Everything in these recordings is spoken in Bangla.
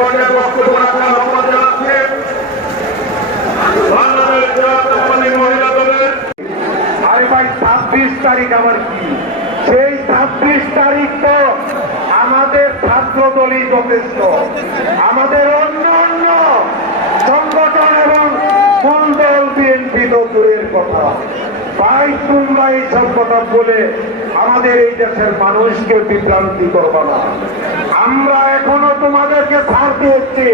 পর্যায়ে বক্তব্য রাখার আহ্বান জানাচ্ছে বাংলাদেশ জাতীয়তাবাদী মহিলা দলের। আরে ভাই 26 তারিখ আবার কি? সেই 26 তারিখ তো আমাদের ছাত্র দলই যথেষ্ট, আমাদের অন্য অন্য সংগঠন এবং মূল দল বিএনপি তো দূরের কথা। ভাই তোমরা এইসব কথা বলে আমাদের এই দেশের মানুষকে বিভ্রান্তি করবো না। আমরা এখনো তোমাদেরকে ছাড় দিয়েছি,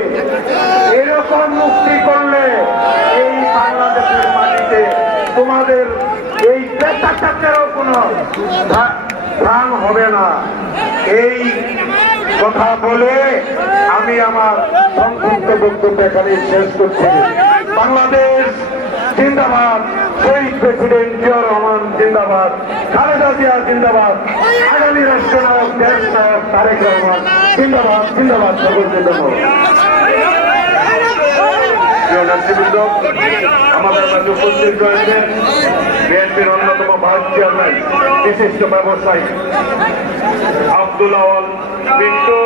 এরকম মুক্তি করলে এই বাংলাদেশের মাটিতে তোমাদের এই পেশাটাকেও কোনো প্রাণ হবে না। এই কথা বলে আমি আমার সংক্ষিপ্ত বক্তব্য এখানে শেষ করছি। বাংলাদেশ জিন্দাবাদ, শহীদ প্রেসিডেন্ট জিয়াউর রহমান জিন্দাবাদ, খালেদা জিয়া জিন্দাবাদ, আগামী রাষ্ট্রনায়ক দেশ নায়ক তারেক রহমান জিন্দাবাদ জিন্দাবাদ। সকল জিন্দাবাদ। নেতৃবৃন্দ, আমাদের কাছে উপস্থিত রয়েছে বিএনপির অন্যতম ভাইস চেয়ারম্যান বিশিষ্ট ব্যবসায়ী আব্দুল আওয়াল মিন্টু।